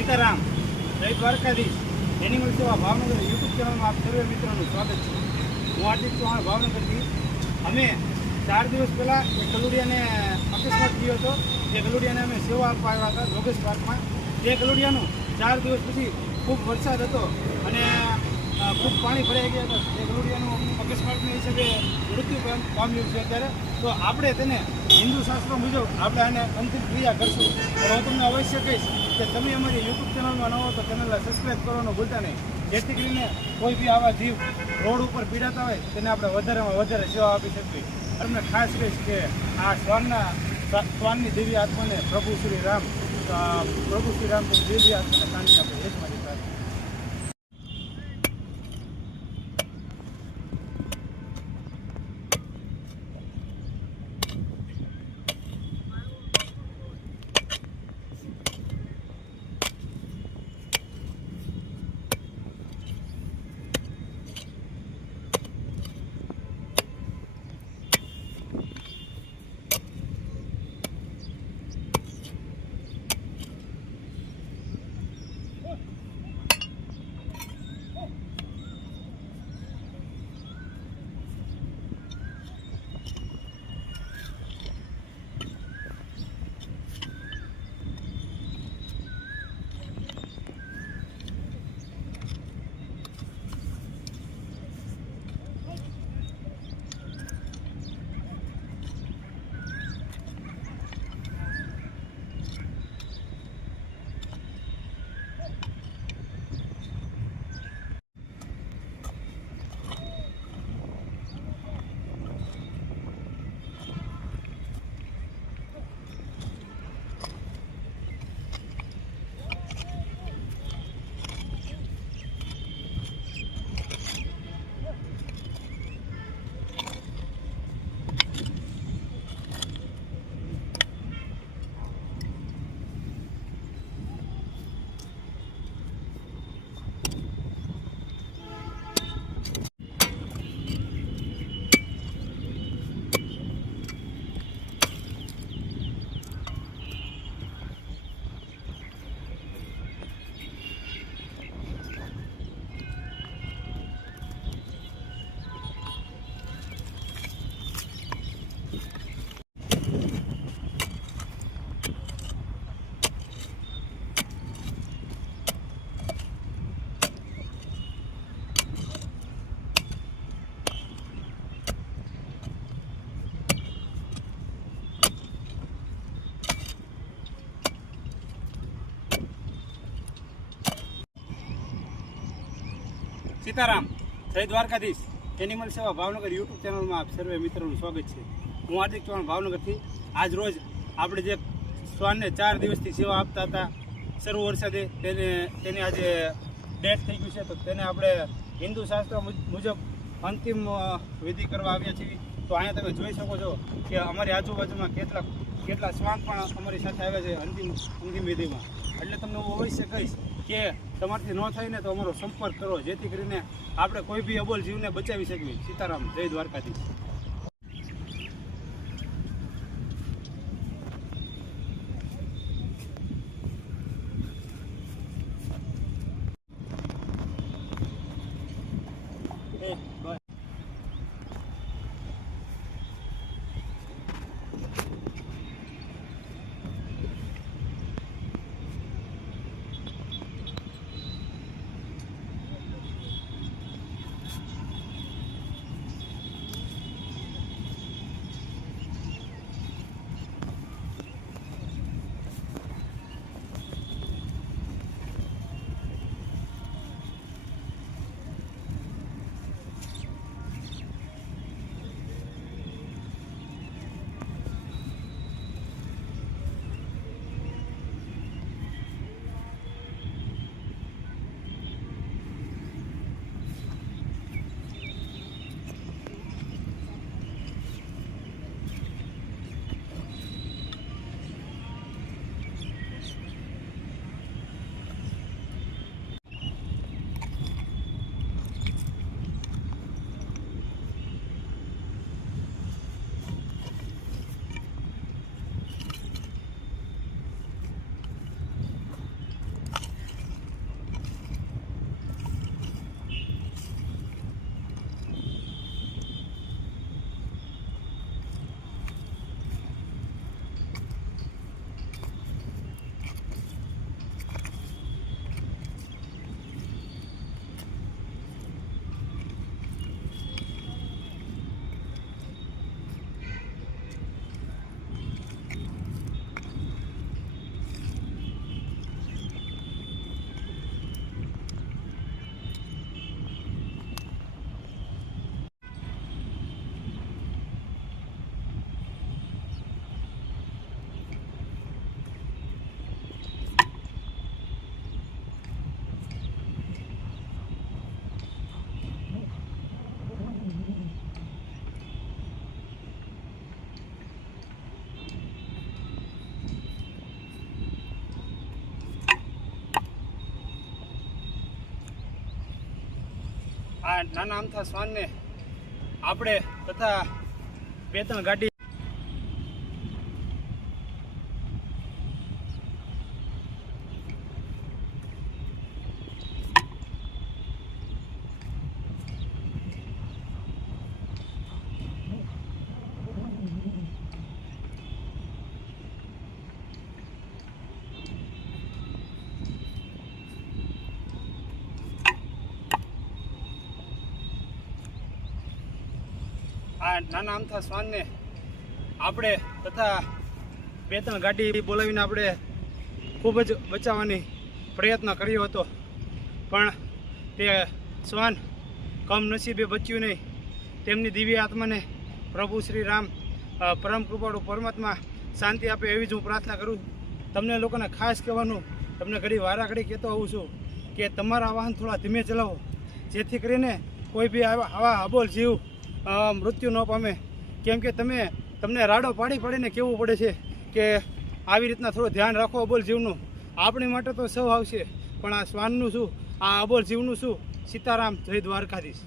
સીતારામ, જય દ્વારકાધીશ. એનિમલ સેવા ભાવનગર યુટ્યુબ ચેનલમાં આપ સર્વે મિત્રોનું સ્વાગત છે. હું હાર્દિક ચૌહાણ ભાવનગરથી. અમે 4 દિવસ પહેલાં એ ગલુડિયાને અકસ્માત થયો હતો. એ ગલુડિયાને અમે સેવા આપવા આવ્યા હતા જોગેશ પાર્કમાં. એ ગલુડિયાનું 4 દિવસ પછી ખૂબ વરસાદ હતો અને ખૂબ પાણી ભરાઈ ગયા હતા. એ ગલુડિયાનું અકસ્માતના હિસાબે મૃત્યુ પામ્યું છે અત્યારે. તો આપણે તેને હિન્દુ શાસ્ત્રો મુજબ આપણે આને અંતિમ ક્રિયા કરશું. તો હું તમને અવશ્ય કહીશ કે તમે અમારી યુટ્યુબ ચેનલમાં ન હો તો ચેનલને સબસ્ક્રાઈબ કરવાનું ભૂલતા નહીં, જેથી કરીને કોઈ બી આવા જીવ રોડ ઉપર પીડાતા હોય તેને આપણે વધારેમાં વધારે સેવા આપી શકીએ. તમને ખાસ કહીશ કે આ શ્વાનની દિવ્ય આત્માને પ્રભુ શ્રી રામ દિવ્ય આત્માને શાંતિ આપે. એ જ મારી પ્રાર્થના. સીતારામ, જય દ્વારકાધીશ. એનિમલ સેવા ભાવનગર યુટ્યુબ ચેનલમાં આપ સર્વે મિત્રોનું સ્વાગત છે. હું હાર્દિક ચૌહાણ ભાવનગરથી. આજ રોજ આપણે જે શ્વાનને 4 દિવસથી સેવા આપતા હતા શરૂ વરસાદે તેને આજે ડેથ થઈ ગયું છે. તો તેને આપણે હિન્દુ શાસ્ત્ર મુજબ અંતિમ વિધિ કરવા આવ્યા છીએ. તો અહીંયા તમે જોઈ શકો છો કે અમારી આજુબાજુમાં કેટલા શ્વાન પણ અમારી સાથે આવ્યા છે અંતિમ વિધિમાં. એટલે તમને હું અવશ્ય કહીશ કે તમારથી ન થાય ને તો અમારો સંપર્ક કરો, જેથી કરીને આપણે કોઈ બી અબોલ જીવને બચાવી શકીએ. સીતારામ, જય દ્વારકાધીશ. આ નાના અમથા શ્વાનને આપણે તથા 2-3 ગાડી આ નાના અમથા શ્વાનને આપણે તથા 2-3 ગાડી બોલાવીને આપણે ખૂબ જ બચાવવાની પ્રયત્ન કર્યો હતો, પણ તે શ્વાન કમનસીબે બચ્યું નહીં. તેમની દિવ્ય આત્માને પ્રભુ શ્રી રામ પરમ કૃપાળુ પરમાત્મા શાંતિ આપે એવી જ હું પ્રાર્થના કરું. તમને લોકોને ખાસ કહેવાનું, તમને ઘડી વારાઘડી કહેતો આવું છું કે તમારા વાહન થોડા ધીમે ચલાવો, જેથી કરીને કોઈ બી આવા અબોલ જીવ મૃત્યુ ન પામે. કેમ કે તમને રાડો પાડીને કહેવું પડે છે કે આવી રીતના થોડું ધ્યાન રાખો અબોલ જીવનું. આપણી માટે તો સૌ આવશે, પણ આ શ્વાનનું શું, આ અબોલ જીવનું શું? સીતારામ, જય દ્વારકાધીશ.